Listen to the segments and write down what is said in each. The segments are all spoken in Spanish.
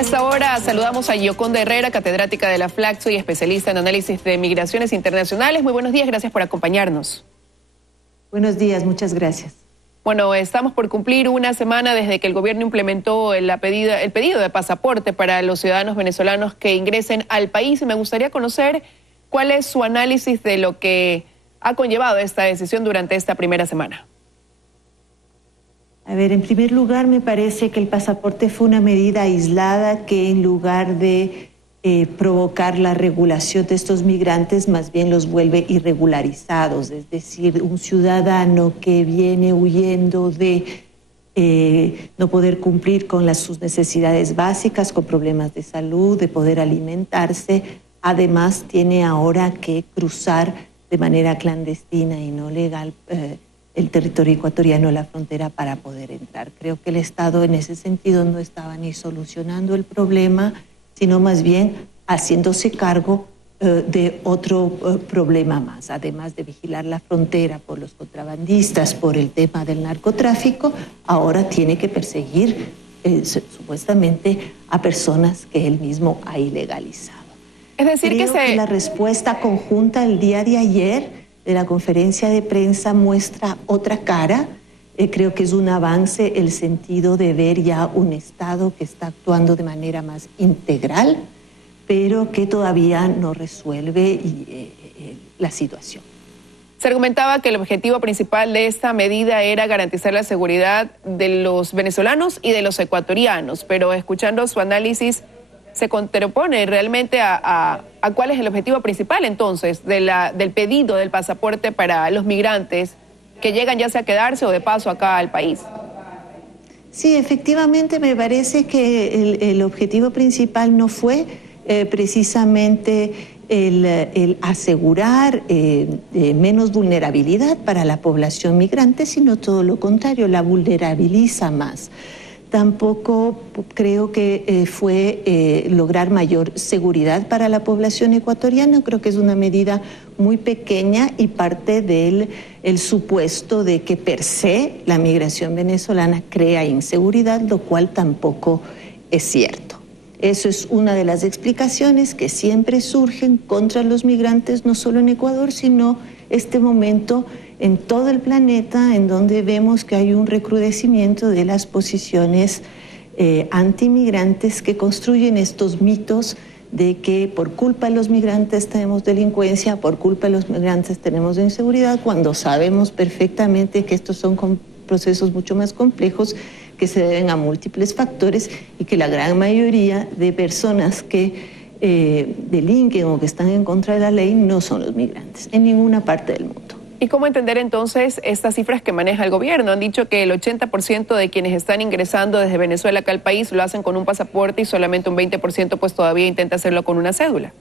a esta hora saludamos a Yoconda Herrera, catedrática de la Flaxo y especialista en análisis de migraciones internacionales. Muy buenos días, gracias por acompañarnos. Buenos días, muchas gracias. Bueno, estamos por cumplir una semana desde que el gobierno implementó el pedido de pasaporte para los ciudadanos venezolanos que ingresen al país. Me gustaría conocer cuál es su análisis de lo que ha conllevado esta decisión durante esta primera semana. A ver, en primer lugar, me parece que el pasaporte fue una medida aislada que en lugar de provocar la regulación de estos migrantes, más bien los vuelve irregularizados. Es decir, un ciudadano que viene huyendo de no poder cumplir con sus necesidades básicas, con problemas de salud, de poder alimentarse, además tiene ahora que cruzar de manera clandestina y no legal el territorio ecuatoriano, la frontera, para poder entrar. Creo que el Estado en ese sentido no estaba ni solucionando el problema, sino más bien haciéndose cargo de otro problema más. Además de vigilar la frontera por los contrabandistas, por el tema del narcotráfico, ahora tiene que perseguir supuestamente a personas que él mismo ha ilegalizado. Es decir, creo que la respuesta conjunta el día de ayer de la conferencia de prensa muestra otra cara. Creo que es un avance el sentido de ver ya un Estado que está actuando de manera más integral, pero que todavía no resuelve la situación. Se argumentaba que el objetivo principal de esta medida era garantizar la seguridad de los venezolanos y de los ecuatorianos, pero escuchando su análisis se contrapone realmente a cuál es el objetivo principal entonces del pedido del pasaporte para los migrantes que llegan ya sea a quedarse o de paso acá al país. Sí, efectivamente me parece que el objetivo principal no fue precisamente el asegurar menos vulnerabilidad para la población migrante, sino todo lo contrario, la vulnerabiliza más. Tampoco creo que fue lograr mayor seguridad para la población ecuatoriana. Creo que es una medida muy pequeña y parte del supuesto de que per se la migración venezolana crea inseguridad, lo cual tampoco es cierto. Eso es una de las explicaciones que siempre surgen contra los migrantes, no solo en Ecuador, sino este momento en todo el planeta, en donde vemos que hay un recrudecimiento de las posiciones antimigrantes que construyen estos mitos de que por culpa de los migrantes tenemos delincuencia, por culpa de los migrantes tenemos inseguridad, cuando sabemos perfectamente que estos son procesos mucho más complejos que se deben a múltiples factores y que la gran mayoría de personas que delinquen o que están en contra de la ley no son los migrantes en ninguna parte del mundo. ¿Y cómo entender entonces estas cifras que maneja el gobierno? Han dicho que el 80% de quienes están ingresando desde Venezuela acá al país lo hacen con un pasaporte y solamente un 20% pues todavía intenta hacerlo con una cédula.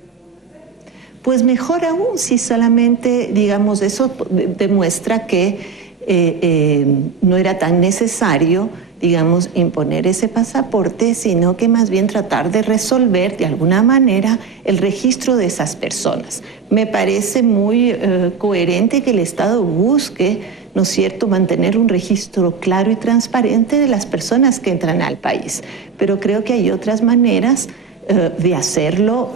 Pues mejor aún si solamente, digamos, eso demuestra que no era tan necesario, digamos, imponer ese pasaporte, sino que más bien tratar de resolver de alguna manera el registro de esas personas. Me parece muy coherente que el Estado busque, ¿no es cierto?, mantener un registro claro y transparente de las personas que entran al país. Pero creo que hay otras maneras de hacerlo.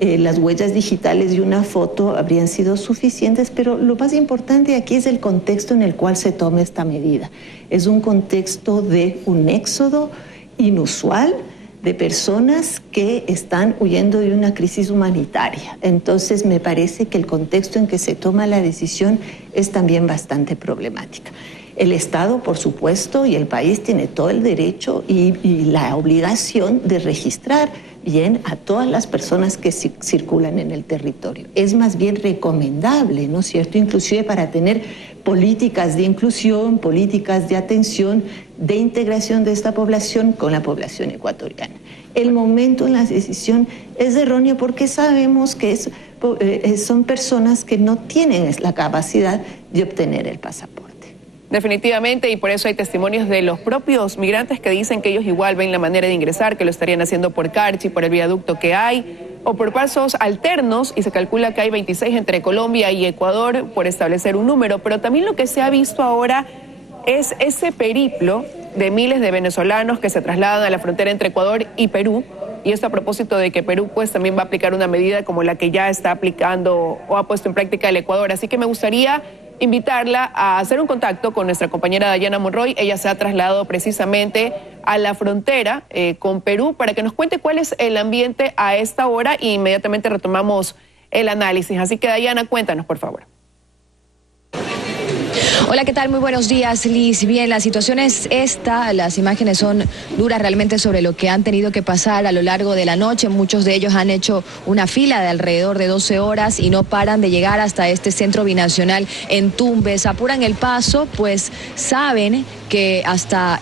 Las huellas digitales y una foto habrían sido suficientes, pero lo más importante aquí es el contexto en el cual se toma esta medida. Es un contexto de un éxodo inusual de personas que están huyendo de una crisis humanitaria. Entonces me parece que el contexto en que se toma la decisión es también bastante problemática. El Estado, por supuesto, y el país tiene todo el derecho y la obligación de registrar bien a todas las personas que circulan en el territorio. Es más bien recomendable, ¿no es cierto?, inclusive para tener políticas de inclusión, políticas de atención, de integración de esta población con la población ecuatoriana. El momento en la decisión es erróneo porque sabemos que son personas que no tienen la capacidad de obtener el pasaporte. Definitivamente, y por eso hay testimonios de los propios migrantes que dicen que ellos igual ven la manera de ingresar, que lo estarían haciendo por Carchi, por el viaducto que hay, o por pasos alternos, y se calcula que hay 26 entre Colombia y Ecuador, por establecer un número. Pero también lo que se ha visto ahora es ese periplo de miles de venezolanos que se trasladan a la frontera entre Ecuador y Perú. Y esto a propósito de que Perú pues también va a aplicar una medida como la que ya está aplicando o ha puesto en práctica el Ecuador. Así que me gustaría invitarla a hacer un contacto con nuestra compañera Dayana Monroy. Ella se ha trasladado precisamente a la frontera con Perú para que nos cuente cuál es el ambiente a esta hora e inmediatamente retomamos el análisis. Así que Dayana, cuéntanos, por favor. Hola, ¿qué tal? Muy buenos días, Liz. Bien, la situación es esta, las imágenes son duras realmente sobre lo que han tenido que pasar a lo largo de la noche. Muchos de ellos han hecho una fila de alrededor de 12 horas y no paran de llegar hasta este centro binacional en Tumbes. Apuran el paso, pues saben que hasta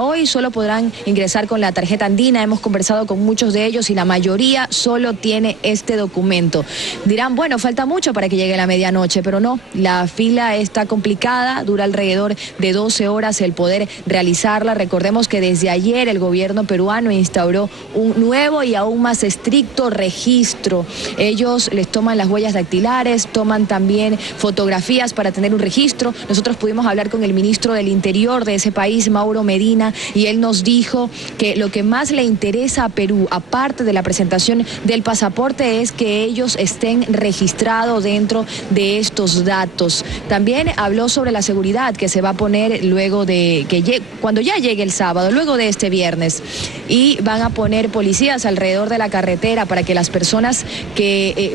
hoy solo podrán ingresar con la tarjeta andina. Hemos conversado con muchos de ellos y la mayoría solo tiene este documento. Dirán, bueno, falta mucho para que llegue la medianoche, pero no, la fila está complicada, dura alrededor de 12 horas el poder realizarla. Recordemos que desde ayer el gobierno peruano instauró un nuevo y aún más estricto registro. Ellos les toman las huellas dactilares, toman también fotografías para tener un registro. Nosotros pudimos hablar con el ministro del Interior de ese país, Mauro Medina, y él nos dijo que lo que más le interesa a Perú, aparte de la presentación del pasaporte, es que ellos estén registrados dentro de estos datos. También habló sobre la seguridad que se va a poner luego de que cuando ya llegue el sábado, luego de este viernes, y van a poner policías alrededor de la carretera para que las personas que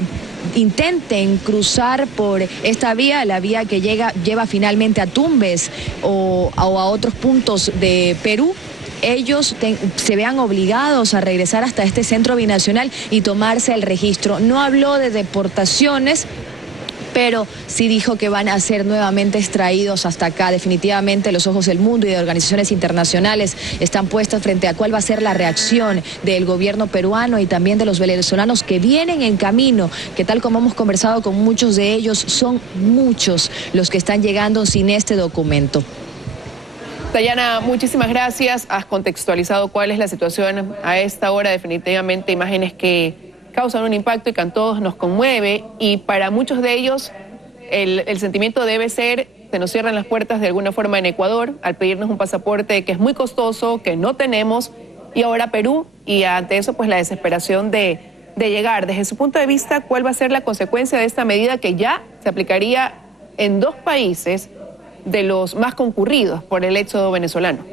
intenten cruzar por esta vía, la vía que lleva finalmente a Tumbes o a otros puntos de Perú, ellos se vean obligados a regresar hasta este centro binacional y tomarse el registro. No habló de deportaciones, pero sí dijo que van a ser nuevamente extraídos hasta acá. Definitivamente los ojos del mundo y de organizaciones internacionales están puestos frente a cuál va a ser la reacción del gobierno peruano y también de los venezolanos que vienen en camino, que tal como hemos conversado con muchos de ellos, son muchos los que están llegando sin este documento. Dayana, muchísimas gracias. Has contextualizado cuál es la situación a esta hora. Definitivamente imágenes que causan un impacto y que a todos nos conmueve, y para muchos de ellos el sentimiento debe ser: se nos cierran las puertas de alguna forma en Ecuador al pedirnos un pasaporte que es muy costoso, que no tenemos, y ahora Perú, y ante eso pues la desesperación de llegar. Desde su punto de vista, ¿cuál va a ser la consecuencia de esta medida que ya se aplicaría en dos países de los más concurridos por el éxodo venezolano?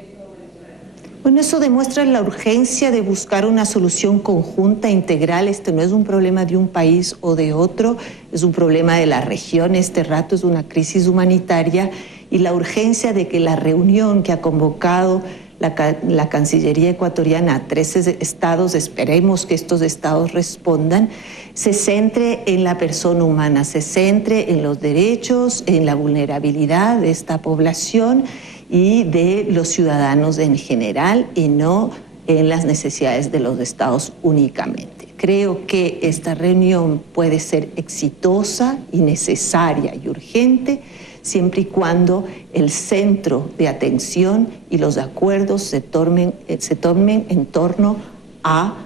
Bueno, eso demuestra la urgencia de buscar una solución conjunta, integral. Este no es un problema de un país o de otro, es un problema de la región. Este rato es una crisis humanitaria, y la urgencia de que la reunión que ha convocado la Cancillería ecuatoriana a 13 estados, esperemos que estos estados respondan, se centre en la persona humana, se centre en los derechos, en la vulnerabilidad de esta población y de los ciudadanos en general, y no en las necesidades de los estados únicamente. Creo que esta reunión puede ser exitosa y necesaria y urgente, siempre y cuando el centro de atención y los acuerdos se tomen en torno a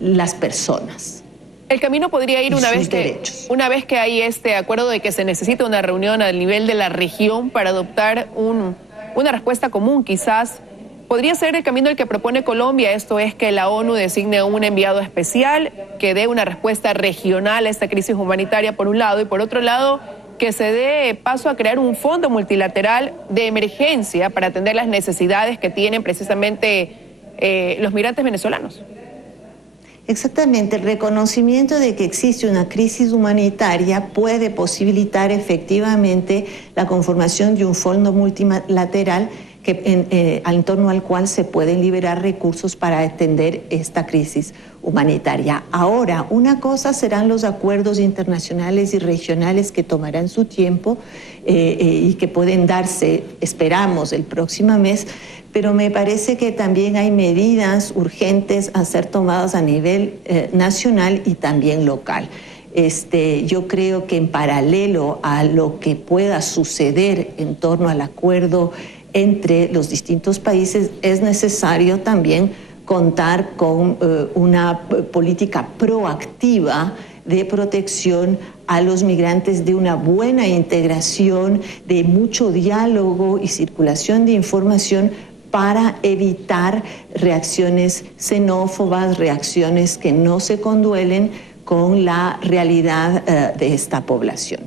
las personas. El camino podría ir una vez que hay este acuerdo de que se necesita una reunión al nivel de la región para adoptar una respuesta común, quizás. Podría ser el camino el que propone Colombia, esto es que la ONU designe un enviado especial que dé una respuesta regional a esta crisis humanitaria por un lado, y por otro lado que se dé paso a crear un fondo multilateral de emergencia para atender las necesidades que tienen precisamente los migrantes venezolanos. Exactamente, el reconocimiento de que existe una crisis humanitaria puede posibilitar efectivamente la conformación de un fondo multilateral en torno al cual se pueden liberar recursos para atender esta crisis humanitaria. Ahora, una cosa serán los acuerdos internacionales y regionales que tomarán su tiempo y que pueden darse, esperamos, el próximo mes, pero me parece que también hay medidas urgentes a ser tomadas a nivel nacional y también local. Yo creo que en paralelo a lo que pueda suceder en torno al acuerdo entre los distintos países, es necesario también contar con una política proactiva de protección a los migrantes, de una buena integración, de mucho diálogo y circulación de información para evitar reacciones xenófobas, reacciones que no se conduelen con la realidad de esta población.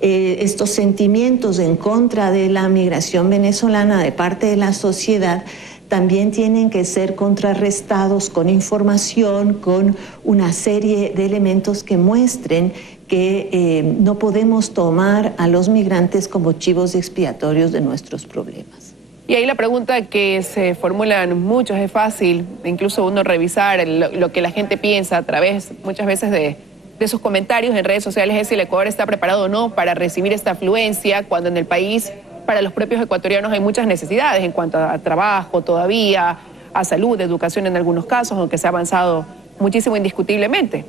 Estos sentimientos en contra de la migración venezolana de parte de la sociedad también tienen que ser contrarrestados con información, con una serie de elementos que muestren que no podemos tomar a los migrantes como chivos expiatorios de nuestros problemas. Y ahí la pregunta que se formulan muchos, es fácil incluso uno revisar lo que la gente piensa a través muchas veces de sus comentarios en redes sociales, es si el Ecuador está preparado o no para recibir esta afluencia, cuando en el país para los propios ecuatorianos hay muchas necesidades en cuanto a trabajo todavía, a salud, educación en algunos casos, aunque se ha avanzado muchísimo indiscutiblemente.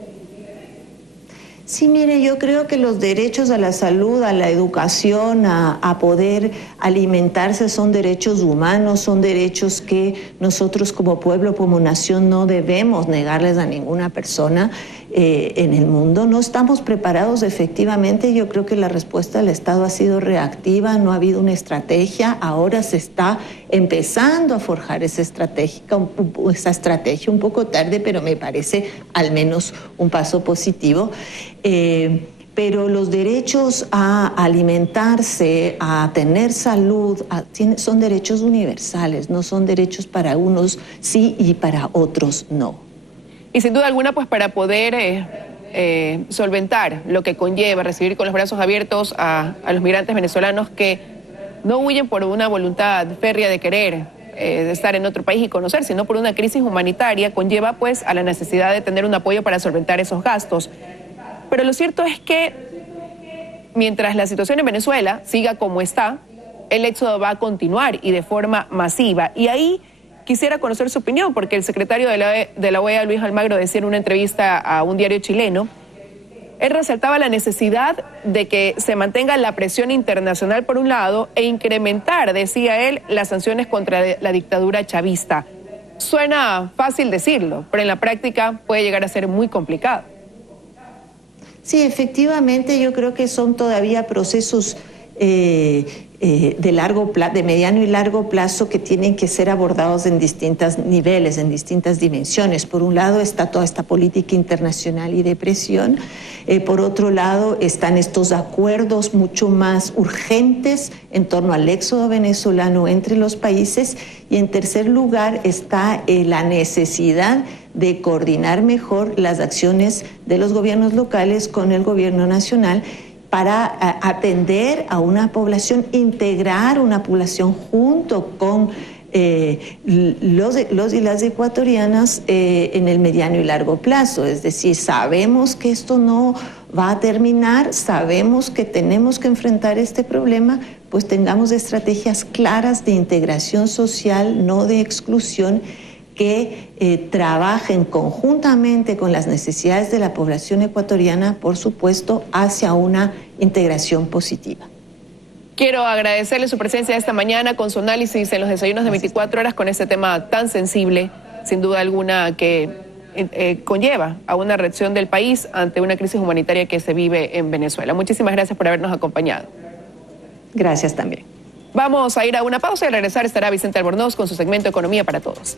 Sí, mire, yo creo que los derechos a la salud, a la educación, a poder alimentarse son derechos humanos, son derechos que nosotros como pueblo, como nación, no debemos negarles a ninguna persona en el mundo. No estamos preparados efectivamente. Yo creo que la respuesta del Estado ha sido reactiva, no ha habido una estrategia. Ahora se está empezando a forjar esa estrategia un poco tarde, pero me parece al menos un paso positivo. Pero los derechos a alimentarse, a tener salud, son derechos universales, no son derechos para unos sí y para otros no. Y sin duda alguna, pues para poder solventar lo que conlleva recibir con los brazos abiertos a los migrantes venezolanos que no huyen por una voluntad férrea de querer de estar en otro país y conocer, sino por una crisis humanitaria, conlleva pues a la necesidad de tener un apoyo para solventar esos gastos. Pero lo cierto es que mientras la situación en Venezuela siga como está, el éxodo va a continuar y de forma masiva. Y ahí quisiera conocer su opinión, porque el secretario de la OEA, Luis Almagro, decía en una entrevista a un diario chileno, él resaltaba la necesidad de que se mantenga la presión internacional por un lado e incrementar, decía él, las sanciones contra la dictadura chavista. Suena fácil decirlo, pero en la práctica puede llegar a ser muy complicado. Sí, efectivamente, yo creo que son todavía procesos de mediano y largo plazo que tienen que ser abordados en distintos niveles, en distintas dimensiones. Por un lado está toda esta política internacional y de presión. Por otro lado están estos acuerdos mucho más urgentes en torno al éxodo venezolano entre los países. Y en tercer lugar está la necesidad de coordinar mejor las acciones de los gobiernos locales con el gobierno nacional para atender a una población, integrar una población junto con los y las ecuatorianas en el mediano y largo plazo. Es decir, sabemos que esto no va a terminar, sabemos que tenemos que enfrentar este problema, pues tengamos estrategias claras de integración social, no de exclusión, que trabajen conjuntamente con las necesidades de la población ecuatoriana, por supuesto, hacia una integración positiva. Quiero agradecerle su presencia esta mañana con su análisis en los desayunos de 24 horas con este tema tan sensible, sin duda alguna, que conlleva a una reacción del país ante una crisis humanitaria que se vive en Venezuela. Muchísimas gracias por habernos acompañado. Gracias también. Vamos a ir a una pausa y al regresar estará Vicente Albornoz con su segmento Economía para Todos.